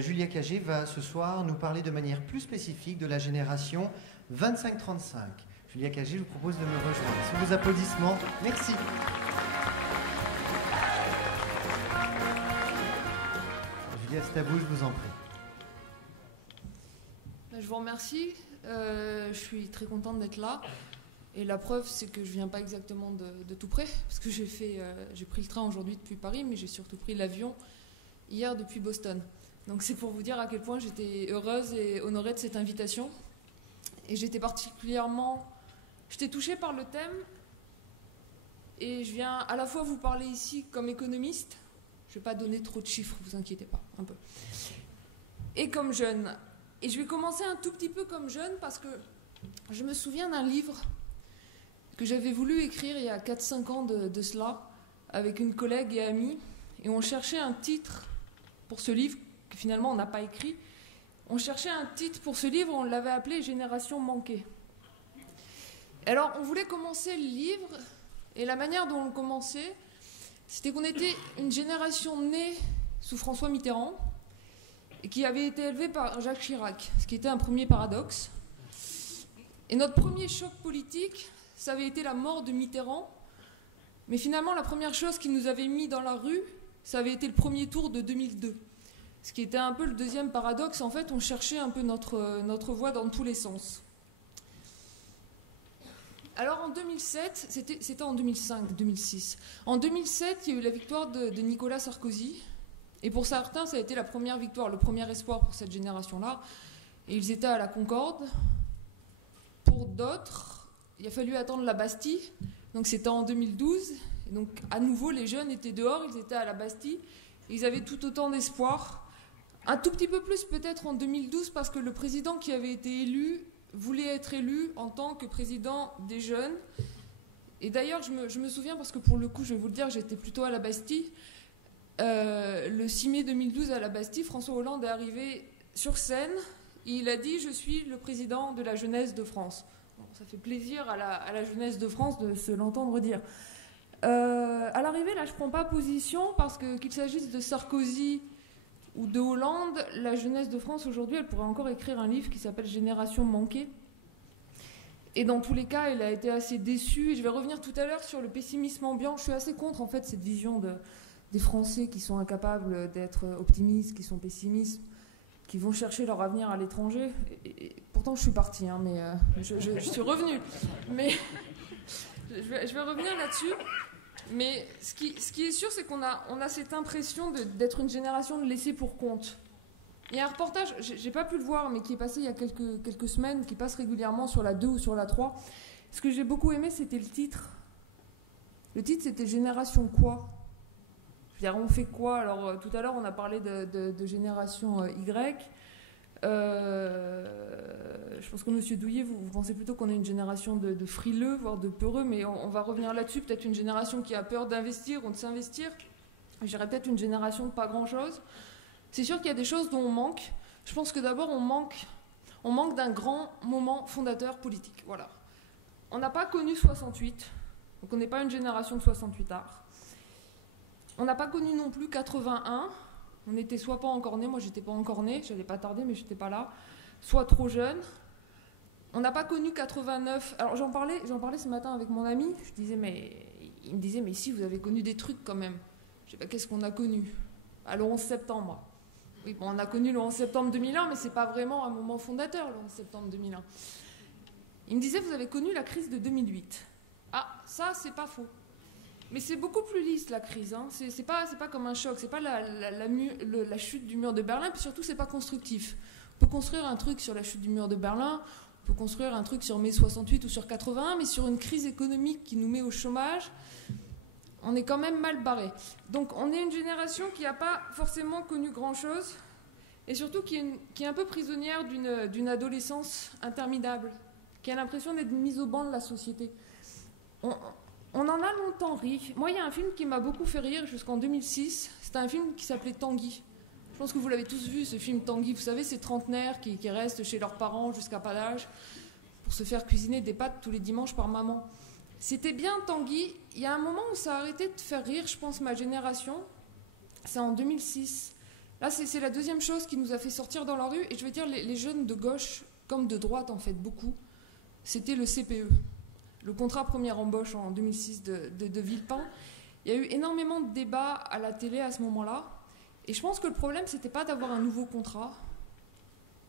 Julia Cagé va ce soir nous parler de manière plus spécifique de la génération 25-35. Julia Cagé, je vous propose de me rejoindre. Sous vos applaudissements, merci. Julia, c'est à vous, je vous en prie. Je vous remercie. Je suis très contente d'être là. Et la preuve, c'est que je ne viens pas exactement de tout près, parce que j'ai pris le train aujourd'hui depuis Paris, mais j'ai surtout pris l'avion hier depuis Boston. Donc c'est pour vous dire à quel point j'étais heureuse et honorée de cette invitation. Et j'étais touchée par le thème. Et je viens à la fois vous parler ici comme économiste. Je ne vais pas donner trop de chiffres, vous inquiétez pas, un peu. Et comme jeune. Et je vais commencer un tout petit peu comme jeune parce que je me souviens d'un livre que j'avais voulu écrire il y a 4-5 ans de cela avec une collègue et amie. Et on cherchait un titre pour ce livre que finalement on n'a pas écrit. On cherchait un titre pour ce livre, on l'avait appelé Génération manquée. Alors on voulait commencer le livre et la manière dont on le commençait, c'était qu'on était une génération née sous François Mitterrand et qui avait été élevée par Jacques Chirac, ce qui était un premier paradoxe. Et notre premier choc politique, ça avait été la mort de Mitterrand. Mais finalement, la première chose qui nous avait mis dans la rue, ça avait été le premier tour de 2002. Ce qui était un peu le deuxième paradoxe. En fait, on cherchait un peu notre voie dans tous les sens. Alors en 2007, c'était en 2005, 2006. En 2007, il y a eu la victoire de Nicolas Sarkozy. Et pour certains, ça a été la première victoire, le premier espoir pour cette génération-là. Et ils étaient à la Concorde. Pour d'autres, il a fallu attendre la Bastille. Donc c'était en 2012. Et donc à nouveau, les jeunes étaient dehors, ils étaient à la Bastille. Ils avaient tout autant d'espoir. Un tout petit peu plus peut-être en 2012 parce que le président qui avait été élu voulait être élu en tant que président des jeunes. Et d'ailleurs, je me souviens, parce que pour le coup, je vais vous le dire, j'étais plutôt à la Bastille. Le 6 mai 2012 à la Bastille, François Hollande est arrivé sur scène. Et il a dit « Je suis le président de la jeunesse de France ». Bon, ça fait plaisir à la jeunesse de France de se l'entendre dire. À l'arrivée, là, je ne prends pas position parce que qu'il s'agisse de Sarkozy ou de Hollande, la jeunesse de France aujourd'hui, elle pourrait encore écrire un livre qui s'appelle Génération manquée. Et dans tous les cas, elle a été assez déçue. Et je vais revenir tout à l'heure sur le pessimisme ambiant. Je suis assez contre en fait cette vision des Français qui sont incapables d'être optimistes, qui sont pessimistes, qui vont chercher leur avenir à l'étranger. Et pourtant, je suis partie, hein, mais je suis revenue. Mais je vais revenir là-dessus. Mais ce qui est sûr, c'est qu'on a cette impression d'être une génération de laissés pour compte. Il y a un reportage, j'ai pas pu le voir, mais qui est passé il y a quelques semaines, qui passe régulièrement sur la 2 ou sur la 3. Ce que j'ai beaucoup aimé, c'était le titre. Le titre, c'était Génération quoi ? Je veux dire, on fait quoi ? Alors, tout à l'heure, on a parlé de génération Y. Je pense que M. Douillet, vous pensez plutôt qu'on est une génération de frileux, voire de peureux, mais on va revenir là-dessus. Peut-être une génération qui a peur d'investir ou de s'investir. Je dirais peut-être une génération de pas grand-chose. C'est sûr qu'il y a des choses dont on manque. Je pense que d'abord, on manque d'un grand moment fondateur politique. Voilà. On n'a pas connu 68, donc on n'est pas une génération de 68 arts. On n'a pas connu non plus 81. On n'était soit pas encore nés, moi j'étais pas encore née, j'allais pas tarder mais j'étais pas là, soit trop jeune. On n'a pas connu 89. Alors j'en parlais ce matin avec mon ami, il me disait mais si vous avez connu des trucs quand même. Je sais pas, qu'est-ce qu'on a connu ? Le 11 septembre. Oui, bon, on a connu le 11 septembre 2001, mais c'est pas vraiment un moment fondateur le 11 septembre 2001. Il me disait vous avez connu la crise de 2008. Ah, ça c'est pas faux. Mais c'est beaucoup plus lisse la crise, hein. C'est pas comme un choc, c'est pas la chute du mur de Berlin, puis surtout c'est pas constructif. On peut construire un truc sur la chute du mur de Berlin, on peut construire un truc sur mai 68 ou sur 81, mais sur une crise économique qui nous met au chômage, on est quand même mal barré. Donc on est une génération qui n'a pas forcément connu grand-chose, et surtout qui est un peu prisonnière d'une adolescence interminable, qui a l'impression d'être mise au banc de la société. On en a longtemps ri. Moi, il y a un film qui m'a beaucoup fait rire jusqu'en 2006. C'était un film qui s'appelait Tanguy. Je pense que vous l'avez tous vu, ce film Tanguy. Vous savez, ces trentenaires qui restent chez leurs parents jusqu'à pas d'âge pour se faire cuisiner des pâtes tous les dimanches par maman. C'était bien Tanguy. Il y a un moment où ça a arrêté de faire rire, je pense, ma génération. C'est en 2006. Là, c'est la deuxième chose qui nous a fait sortir dans la rue. Et je vais dire, les jeunes de gauche, comme de droite en fait, beaucoup, c'était le CPE, le contrat première embauche en 2006 de Villepin. Il y a eu énormément de débats à la télé à ce moment-là. Et je pense que le problème, c'était pas d'avoir un nouveau contrat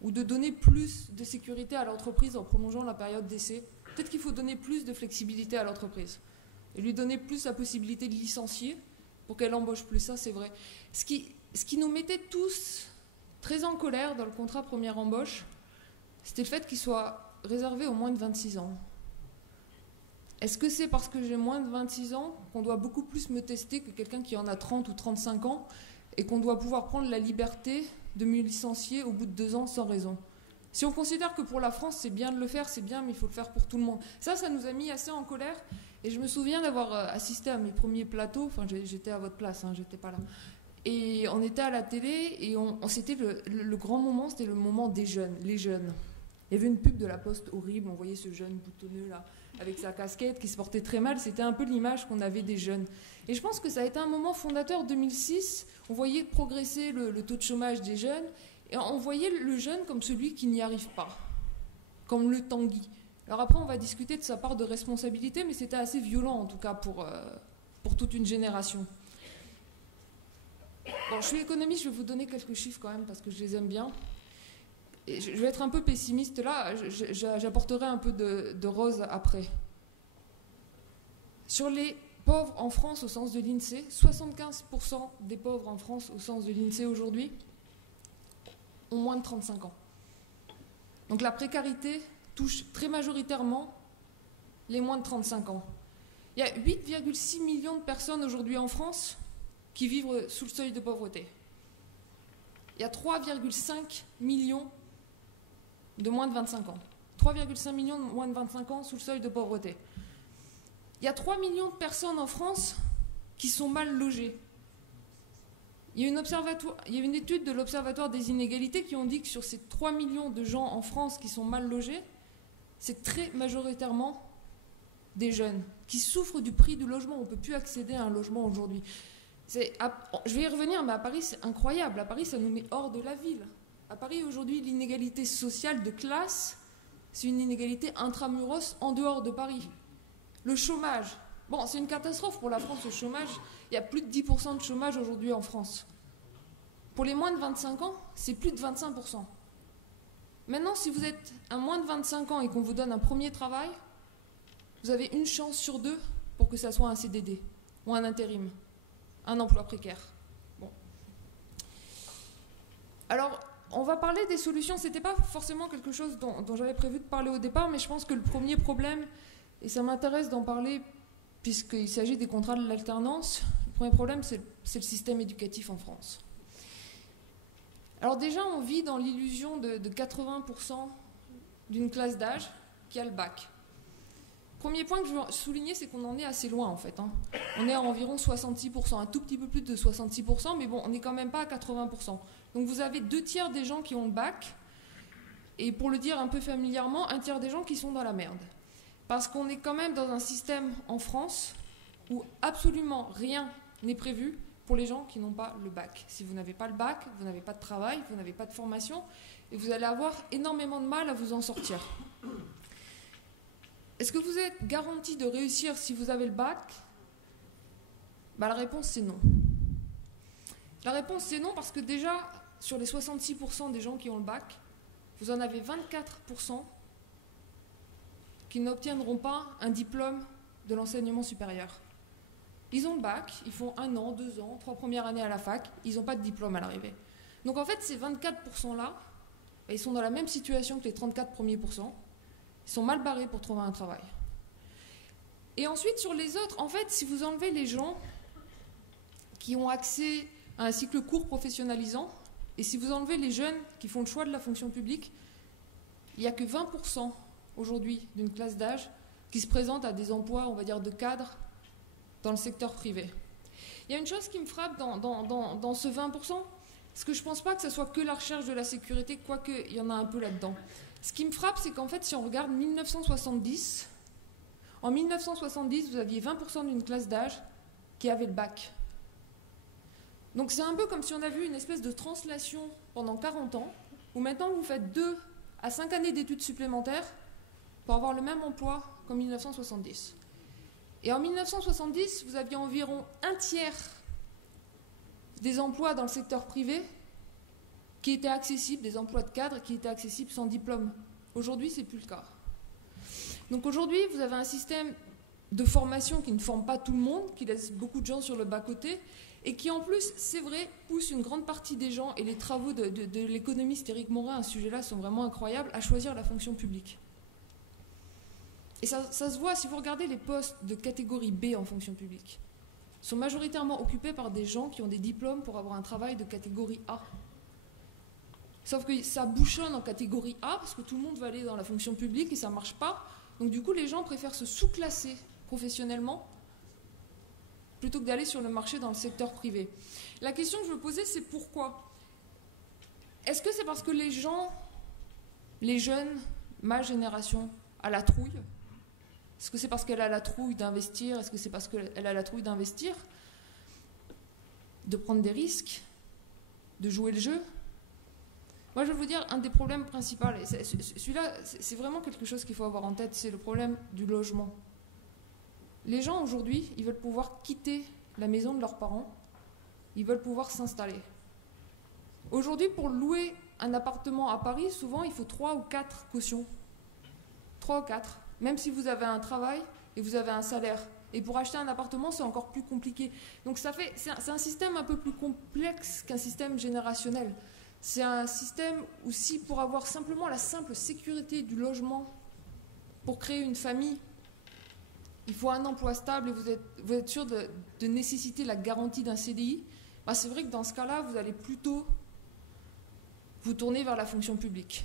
ou de donner plus de sécurité à l'entreprise en prolongeant la période d'essai. Peut-être qu'il faut donner plus de flexibilité à l'entreprise et lui donner plus la possibilité de licencier pour qu'elle embauche plus. Ça, c'est vrai. Ce qui nous mettait tous très en colère dans le contrat première embauche, c'était le fait qu'il soit réservé aux moins de 26 ans. Est-ce que c'est parce que j'ai moins de 26 ans qu'on doit beaucoup plus me tester que quelqu'un qui en a 30 ou 35 ans et qu'on doit pouvoir prendre la liberté de me licencier au bout de 2 ans sans raison? Si on considère que pour la France, c'est bien de le faire, c'est bien, mais il faut le faire pour tout le monde. Ça nous a mis assez en colère. Et je me souviens d'avoir assisté à mes premiers plateaux. Enfin, j'étais à votre place, hein, j'étais pas là. Et on était à la télé et c'était le grand moment, c'était le moment des jeunes, les jeunes. Il y avait une pub de la Poste horrible, on voyait ce jeune boutonneux là, avec sa casquette qui se portait très mal. C'était un peu l'image qu'on avait des jeunes. Et je pense que ça a été un moment fondateur 2006. On voyait progresser le taux de chômage des jeunes. Et on voyait le jeune comme celui qui n'y arrive pas, comme le Tanguy. Alors après, on va discuter de sa part de responsabilité, mais c'était assez violent en tout cas pour toute une génération. Bon, je suis économiste, je vais vous donner quelques chiffres quand même, parce que je les aime bien. Et je vais être un peu pessimiste là, j'apporterai un peu de rose après. Sur les pauvres en France au sens de l'INSEE, 75% des pauvres en France au sens de l'INSEE aujourd'hui ont moins de 35 ans. Donc la précarité touche très majoritairement les moins de 35 ans. Il y a 8,6 millions de personnes aujourd'hui en France qui vivent sous le seuil de pauvreté. Il y a 3,5 millions de moins de 25 ans. 3,5 millions de moins de 25 ans sous le seuil de pauvreté. Il y a 3 millions de personnes en France qui sont mal logées. Il y a une étude de l'Observatoire des inégalités qui ont dit que sur ces 3 millions de gens en France qui sont mal logés, c'est très majoritairement des jeunes qui souffrent du prix du logement. On ne peut plus accéder à un logement aujourd'hui. Je vais y revenir, mais à Paris, c'est incroyable. À Paris, ça nous met hors de la ville. À Paris, aujourd'hui, l'inégalité sociale de classe, c'est une inégalité intramuros en dehors de Paris. Le chômage. Bon, c'est une catastrophe pour la France, le chômage. Il y a plus de 10% de chômage aujourd'hui en France. Pour les moins de 25 ans, c'est plus de 25%. Maintenant, si vous êtes à moins de 25 ans et qu'on vous donne un premier travail, vous avez une chance sur 2 pour que ça soit un CDD ou un intérim, un emploi précaire. Bon. Alors, on va parler des solutions. Ce n'était pas forcément quelque chose dont j'avais prévu de parler au départ, mais je pense que le premier problème, et ça m'intéresse d'en parler puisqu'il s'agit des contrats de l'alternance, le premier problème, c'est le système éducatif en France. Alors déjà, on vit dans l'illusion de 80% d'une classe d'âge qui a le bac. Premier point que je veux souligner, c'est qu'on en est assez loin en fait. On est à environ 66%, un tout petit peu plus de 66%, mais bon, on n'est quand même pas à 80%. Donc vous avez 2/3 des gens qui ont le bac, et pour le dire un peu familièrement, 1/3 des gens qui sont dans la merde. Parce qu'on est quand même dans un système en France où absolument rien n'est prévu pour les gens qui n'ont pas le bac. Si vous n'avez pas le bac, vous n'avez pas de travail, vous n'avez pas de formation, et vous allez avoir énormément de mal à vous en sortir. Est-ce que vous êtes garanti de réussir si vous avez le bac ? La réponse c'est non. La réponse c'est non parce que déjà, sur les 66% des gens qui ont le bac, vous en avez 24% qui n'obtiendront pas un diplôme de l'enseignement supérieur. Ils ont le bac, ils font 1 an, 2 ans, 3 premières années à la fac, ils n'ont pas de diplôme à l'arrivée. Donc en fait, ces 24%-là, ils sont dans la même situation que les 34 premiers pourcents. Ils sont mal barrés pour trouver un travail. Et ensuite, sur les autres, en fait, si vous enlevez les gens qui ont accès à un cycle court professionnalisant, et si vous enlevez les jeunes qui font le choix de la fonction publique, il n'y a que 20% aujourd'hui d'une classe d'âge qui se présente à des emplois, on va dire, de cadre dans le secteur privé. Il y a une chose qui me frappe dans ce 20%, parce que je ne pense pas que ce soit que la recherche de la sécurité, quoique il y en a un peu là-dedans. Ce qui me frappe, c'est qu'en fait, si on regarde 1970, en 1970, vous aviez 20% d'une classe d'âge qui avait le bac. Donc c'est un peu comme si on a vu une espèce de translation pendant 40 ans, où maintenant vous faites 2 à 5 années d'études supplémentaires pour avoir le même emploi qu'en 1970. Et en 1970, vous aviez environ un tiers des emplois dans le secteur privé qui étaient accessibles, des emplois de cadre qui étaient accessibles sans diplôme. Aujourd'hui, ce n'est plus le cas. Donc aujourd'hui, vous avez un système de formation qui ne forme pas tout le monde, qui laisse beaucoup de gens sur le bas-côté, et qui en plus, c'est vrai, pousse une grande partie des gens, et les travaux de l'économiste Éric Morin à ce sujet-là sont vraiment incroyables, à choisir la fonction publique. Et ça se voit, si vous regardez les postes de catégorie B en fonction publique, sont majoritairement occupés par des gens qui ont des diplômes pour avoir un travail de catégorie A. Sauf que ça bouchonne en catégorie A, parce que tout le monde va aller dans la fonction publique et ça ne marche pas. Donc du coup, les gens préfèrent se sous-classer professionnellement plutôt que d'aller sur le marché dans le secteur privé. La question que je veux poser, c'est pourquoi? Est-ce que c'est parce que les gens, les jeunes, ma génération, a la trouille? Est-ce que c'est parce qu'elle a la trouille d'investir? Est-ce que c'est parce qu'elle a la trouille d'investir? De prendre des risques? De jouer le jeu? Moi, je vais vous dire, un des problèmes principaux, et celui-là, c'est vraiment quelque chose qu'il faut avoir en tête, c'est le problème du logement. Les gens, aujourd'hui, ils veulent pouvoir quitter la maison de leurs parents, ils veulent pouvoir s'installer. Aujourd'hui, pour louer un appartement à Paris, souvent, il faut 3 ou 4 cautions. 3 ou 4. Même si vous avez un travail et vous avez un salaire. Et pour acheter un appartement, c'est encore plus compliqué. Donc c'est un système un peu plus complexe qu'un système générationnel. C'est un système où si pour avoir simplement la simple sécurité du logement, pour créer une famille, il faut un emploi stable et vous êtes sûr de nécessiter la garantie d'un CDI, bah c'est vrai que dans ce cas-là, vous allez plutôt vous tourner vers la fonction publique.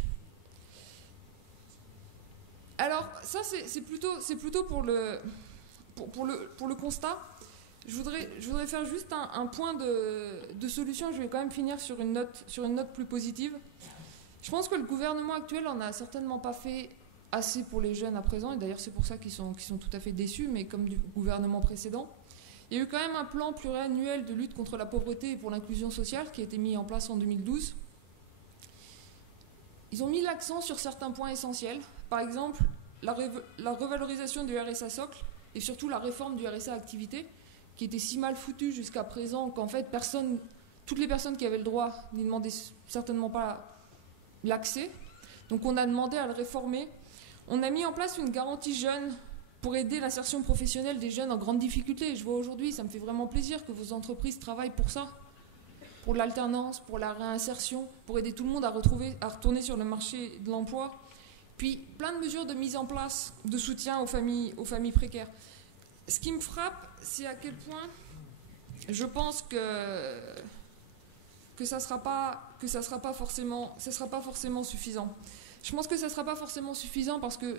Alors ça, c'est plutôt pour le constat. Je voudrais faire juste un point de solution. Je vais quand même finir sur une note plus positive. Je pense que le gouvernement actuel n'en a certainement pas fait assez pour les jeunes à présent, et d'ailleurs c'est pour ça qu'ils sont tout à fait déçus, mais comme du gouvernement précédent. Il y a eu quand même un plan pluriannuel de lutte contre la pauvreté et pour l'inclusion sociale qui a été mis en place en 2012. Ils ont mis l'accent sur certains points essentiels. Par exemple, la revalorisation du RSA socle et surtout la réforme du RSA activité, qui était si mal foutue jusqu'à présent qu'en fait toutes les personnes qui avaient le droit n'y demandaient certainement pas l'accès. Donc on a demandé à le réformer. On a mis en place une garantie jeune pour aider l'insertion professionnelle des jeunes en grande difficulté. Je vois aujourd'hui, ça me fait vraiment plaisir que vos entreprises travaillent pour ça, pour l'alternance, pour la réinsertion, pour aider tout le monde à retourner sur le marché de l'emploi. Puis plein de mesures de mise en place de soutien aux familles précaires. Ce qui me frappe, c'est à quel point je pense que ça sera pas forcément suffisant. Je pense que ça ne sera pas forcément suffisant parce que,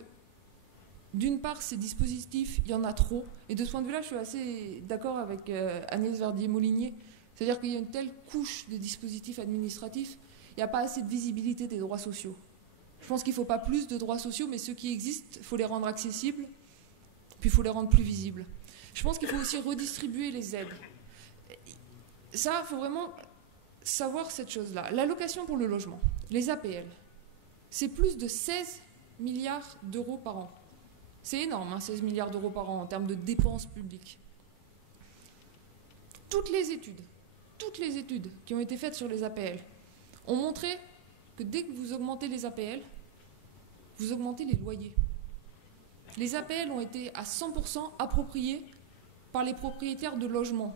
d'une part, ces dispositifs, il y en a trop. Et de ce point de vue-là, je suis assez d'accord avec Agnès Verdier-Molinier. C'est-à-dire qu'il y a une telle couche de dispositifs administratifs, il n'y a pas assez de visibilité des droits sociaux. Je pense qu'il ne faut pas plus de droits sociaux, mais ceux qui existent, il faut les rendre accessibles, puis il faut les rendre plus visibles. Je pense qu'il faut aussi redistribuer les aides. Ça, il faut vraiment savoir cette chose-là. L'allocation pour le logement, les APL, c'est plus de 16 milliards d'euros par an. C'est énorme, hein, 16 milliards d'euros par an en termes de dépenses publiques. Toutes les études qui ont été faites sur les APL ont montré que dès que vous augmentez les APL, vous augmentez les loyers. Les APL ont été à 100% appropriés par les propriétaires de logements.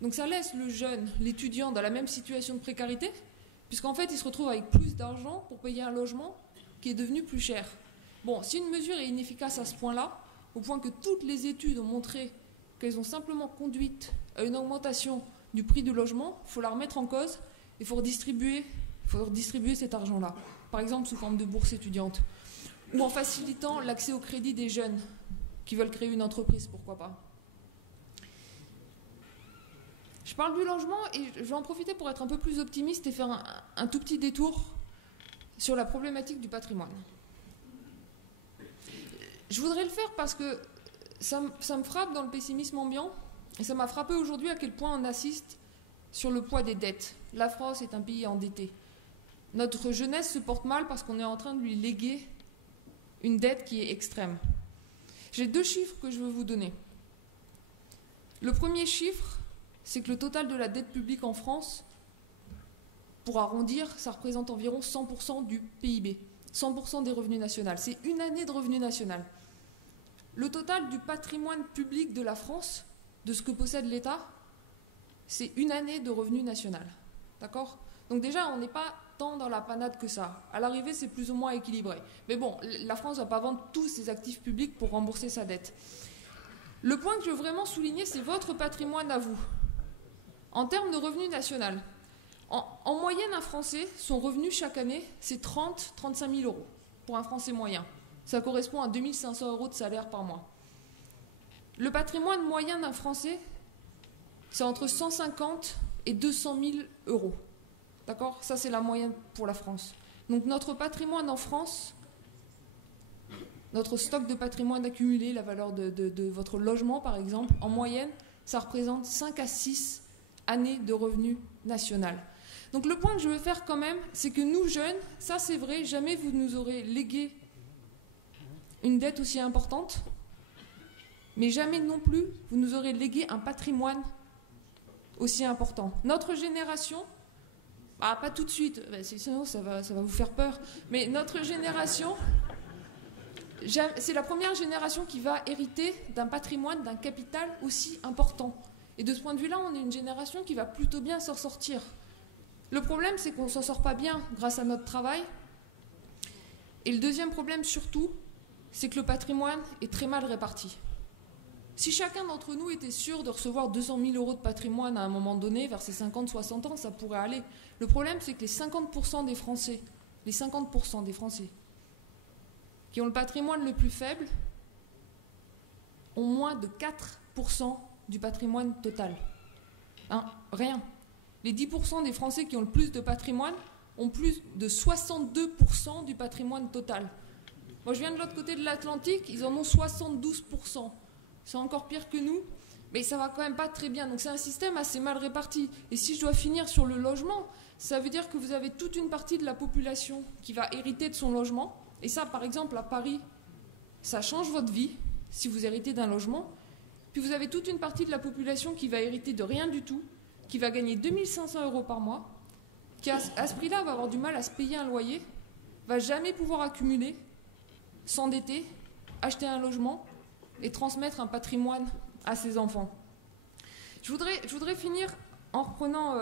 Donc ça laisse le jeune, l'étudiant, dans la même situation de précarité, puisqu'en fait, il se retrouve avec plus d'argent pour payer un logement qui est devenu plus cher. Bon, si une mesure est inefficace à ce point-là, au point que toutes les études ont montré qu'elles ont simplement conduit à une augmentation du prix du logement, il faut la remettre en cause, il faut redistribuer cet argent-là. Par exemple, sous forme de bourse étudiante. Ou en facilitant l'accès au crédit des jeunes qui veulent créer une entreprise, pourquoi pas. Je parle du logement et je vais en profiter pour être un peu plus optimiste et faire un tout petit détour sur la problématique du patrimoine. Je voudrais le faire parce que ça me frappe dans le pessimisme ambiant Et ça m'a frappé aujourd'hui à quel point on assiste sur le poids des dettes. La France est un pays endetté. Notre jeunesse se porte mal parce qu'on est en train de lui léguer une dette qui est extrême. J'ai 2 chiffres que je veux vous donner. Le premier chiffre, c'est que le total de la dette publique en France, pour arrondir, ça représente environ 100% du PIB, 100% des revenus nationaux. C'est une année de revenus national. Le total du patrimoine public de la France, de ce que possède l'État, c'est une année de revenus national. D'accord ? Donc déjà, on n'est pas tant dans la panade que ça. À l'arrivée, c'est plus ou moins équilibré. Mais bon, la France ne va pas vendre tous ses actifs publics pour rembourser sa dette. Le point que je veux vraiment souligner, c'est votre patrimoine à vous. En termes de revenus national, en moyenne, un Français, son revenu chaque année, c'est 30-35 000 euros pour un Français moyen. Ça correspond à 2 500 euros de salaire par mois. Le patrimoine moyen d'un Français, c'est entre 150 et 200 000 euros. D'accord ? Ça, c'est la moyenne pour la France. Donc notre patrimoine en France, notre stock de patrimoine accumulé, la valeur de votre logement par exemple, en moyenne, ça représente 5 à 6 années de revenus national. Donc le point que je veux faire quand même, c'est que nous jeunes, ça c'est vrai, jamais vous nous aurez légué une dette aussi importante, mais jamais non plus vous nous aurez légué un patrimoine aussi important. Notre génération, pas tout de suite, sinon ça va vous faire peur, mais notre génération, c'est la première génération qui va hériter d'un patrimoine, d'un capital aussi important. Et de ce point de vue-là, on est une génération qui va plutôt bien s'en sortir. Le problème, c'est qu'on ne s'en sort pas bien grâce à notre travail. Et le deuxième problème, surtout, c'est que le patrimoine est très mal réparti. Si chacun d'entre nous était sûr de recevoir 200 000 euros de patrimoine à un moment donné, vers ses 50-60 ans, ça pourrait aller. Le problème, c'est que les 50% des Français, qui ont le patrimoine le plus faible, ont moins de 4% du patrimoine total. Rien. Les 10% des Français qui ont le plus de patrimoine ont plus de 62% du patrimoine total. Moi, je viens de l'autre côté de l'Atlantique, ils en ont 72%. C'est encore pire que nous, mais ça va quand même pas très bien. Donc c'est un système assez mal réparti. Et si je dois finir sur le logement, ça veut dire que vous avez toute une partie de la population qui va hériter de son logement. Et ça, par exemple, à Paris, ça change votre vie si vous héritez d'un logement. Puis vous avez toute une partie de la population qui va hériter de rien du tout, qui va gagner 2 500 euros par mois, qui à ce prix-là va avoir du mal à se payer un loyer, va jamais pouvoir accumuler, s'endetter, acheter un logement et transmettre un patrimoine à ses enfants. Je voudrais finir en reprenant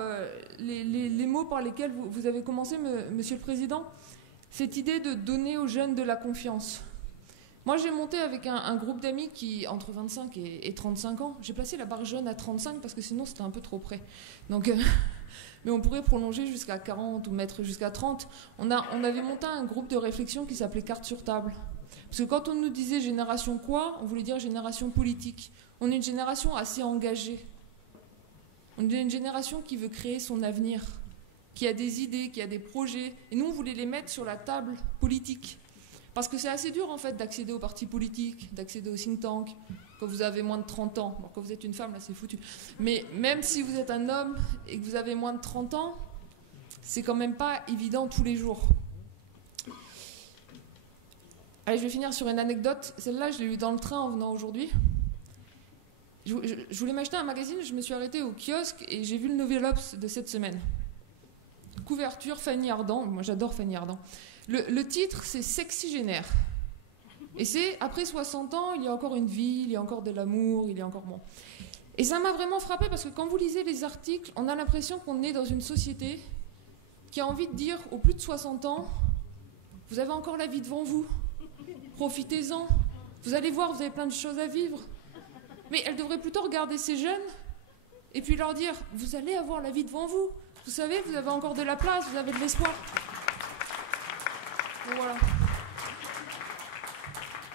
les mots par lesquels vous avez commencé, Monsieur le Président, cette idée de donner aux jeunes de la confiance. Moi, j'ai monté avec un groupe d'amis qui, entre 25 et 35 ans, j'ai placé la barre jeune à 35 parce que sinon c'était un peu trop près. Donc, mais on pourrait prolonger jusqu'à 40 ou mettre jusqu'à 30. On avait monté un groupe de réflexion qui s'appelait Carte sur table. Parce que quand on nous disait génération quoi, on voulait dire génération politique. On est une génération assez engagée. On est une génération qui veut créer son avenir, qui a des idées, qui a des projets. Et nous, on voulait les mettre sur la table politique. Parce que c'est assez dur, en fait, d'accéder aux partis politiques, d'accéder aux think tanks, quand vous avez moins de 30 ans. Bon, quand vous êtes une femme, là, c'est foutu. Mais même si vous êtes un homme et que vous avez moins de 30 ans, c'est quand même pas évident tous les jours. Allez, je vais finir sur une anecdote. Celle-là, je l'ai eue dans le train en venant aujourd'hui. Je voulais m'acheter un magazine, je me suis arrêtée au kiosque et j'ai vu le Nouvel Obs de cette semaine. Couverture, Fanny Ardant. Moi, j'adore Fanny Ardant. Le titre, c'est Sexygénaire. Et c'est, après 60 ans, il y a encore une vie, il y a encore de l'amour, il y a encore bon. Et ça m'a vraiment frappée parce que quand vous lisez les articles, on a l'impression qu'on est dans une société qui a envie de dire aux plus de 60 ans, vous avez encore la vie devant vous, profitez-en, vous allez voir, vous avez plein de choses à vivre. Mais elle devrait plutôt regarder ces jeunes et puis leur dire, vous allez avoir la vie devant vous. Vous savez, vous avez encore de la place, vous avez de l'espoir. Donc voilà.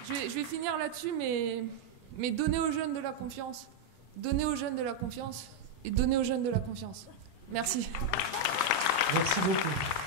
Je vais finir là-dessus, mais donnez aux jeunes de la confiance. Donnez aux jeunes de la confiance et donnez aux jeunes de la confiance. Merci. Merci beaucoup.